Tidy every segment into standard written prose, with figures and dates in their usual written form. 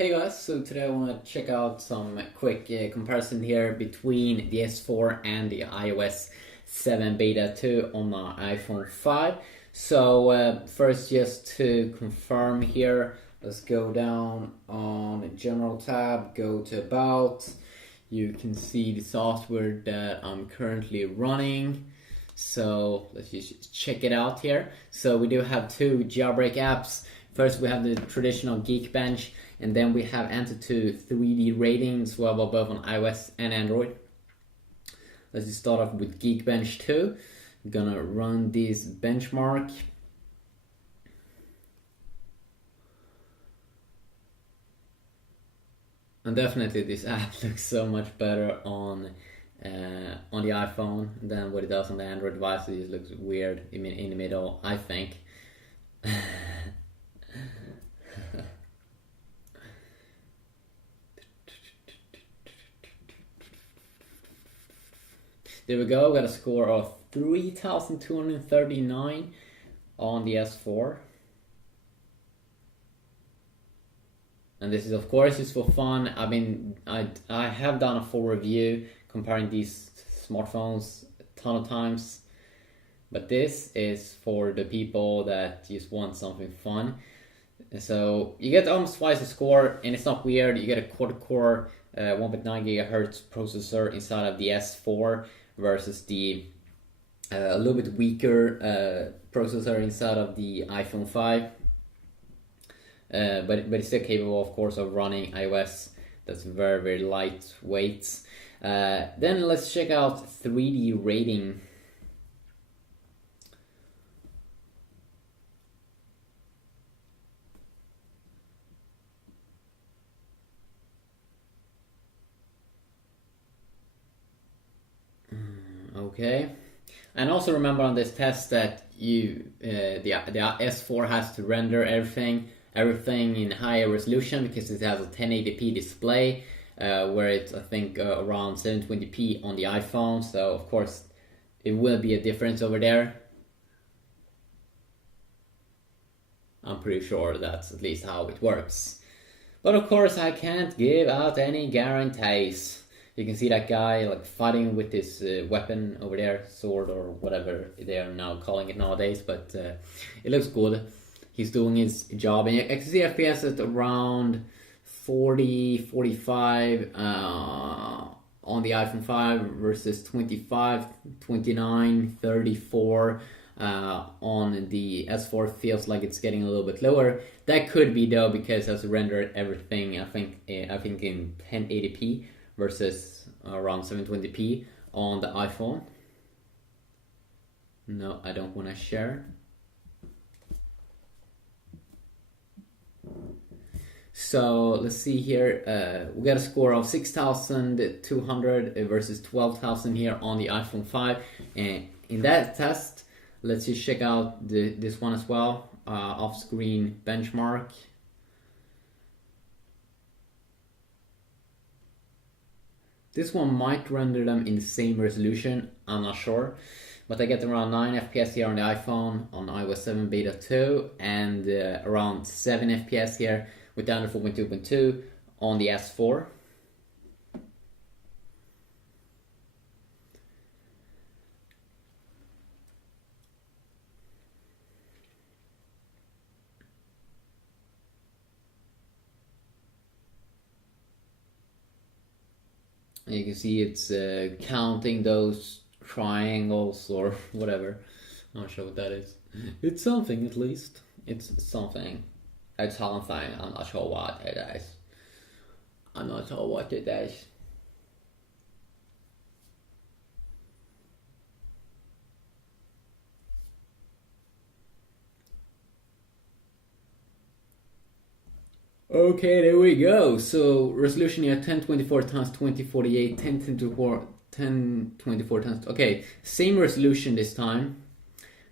Hey guys, so today I want to check out some quick comparison here between the S4 and the iOS 7 Beta 2 on my iPhone 5. So first, just to confirm here, let's go down on the General tab, go to About. You can see the software that I'm currently running. So let's just check it out here. So we do have two jailbreak apps. First we have the traditional Geekbench, and then we have Antutu 3D ratings, well, both on iOS and Android. Let's just start off with Geekbench 2. I'm gonna run this benchmark. And definitely this app looks so much better on the iPhone than what it does on the Android device. It just looks weird in the middle, I think. There we go, got a score of 3,239 on the S4. And this is of course just for fun. I have done a full review comparing these smartphones a ton of times. But this is for the people that just want something fun. So you get almost twice the score, and it's not weird. You get a quad-core 1.9 GHz processor inside of the S4 versus the a little bit weaker processor inside of the iPhone 5. But it's still capable, of course, of running iOS. That's very, very lightweight. Then let's check out 3D rating. Okay, and also remember on this test that the S4 has to render everything in higher resolution because it has a 1080p display, where it's I think around 720p on the iPhone. So of course it will be a difference over there. I'm pretty sure that's at least how it works. But of course I can't give out any guarantees. You can see that guy like fighting with this weapon over there, sword or whatever they are now calling it nowadays, but it looks good. He's doing his job, and I can see FPS at around 40, 45 on the iPhone 5 versus 25, 29, 34 on the S4. Feels like it's getting a little bit lower. That could be though because it has rendered everything I think in 1080p versus around 720p on the iPhone. No, I don't want to share. So let's see here. We got a score of 6,200 versus 12,000 here on the iPhone 5. And in that test, let's just check out this one as well. Off-screen benchmark. This one might render them in the same resolution, I'm not sure. But I get around 9 FPS here on the iPhone on iOS 7 Beta 2, and around 7 FPS here with the Android 4.2.2 on the S4. And you can see it's counting those triangles or whatever. I'm not sure what that is. It's something at least. It's something. It's something. I'm not sure what it is. I'm not sure what it is. Okay, there we go. So resolution here 1024 times 2048, 1024 times. Okay, same resolution this time.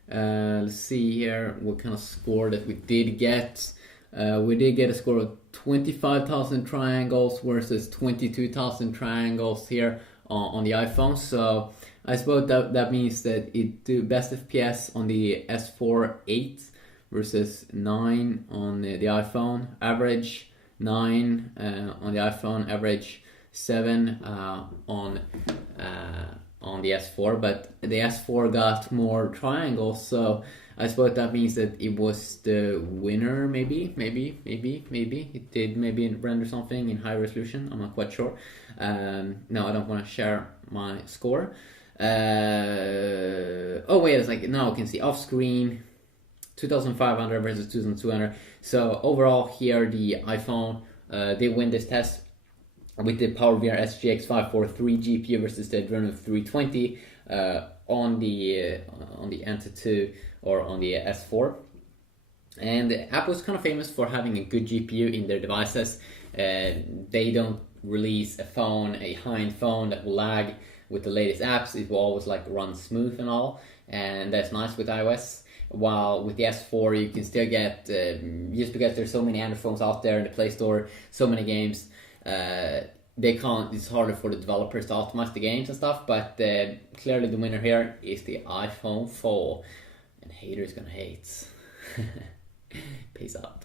Let's see here what kind of score that we did get. We did get a score of 25,000 triangles versus 22,000 triangles here on the iPhone. So I suppose that means that it do best FPS on the S4 8 versus 9 on the iPhone. Average 9 on the iPhone, average 7 on the S4, but the S4 got more triangles, so I suppose that means that it was the winner. Maybe it did maybe render something in high resolution. I'm not quite sure. No, I don't want to share my score. Oh wait, it's like now I can see off screen 2500 versus 2200. So overall here the iPhone did win this test with the PowerVR SGX 543 GPU versus the Adreno 320 on the Anta 2 or on the S4. And Apple is kind of famous for having a good GPU in their devices. They don't release a high-end phone that will lag with the latest apps. It will always like run smooth and all, and that's nice with iOS. While with the S4 you can still get, just because there's so many Android phones out there in the Play Store, so many games, it's harder for the developers to optimize the games and stuff, but clearly the winner here is the iPhone 4, and haters gonna hate. Peace out.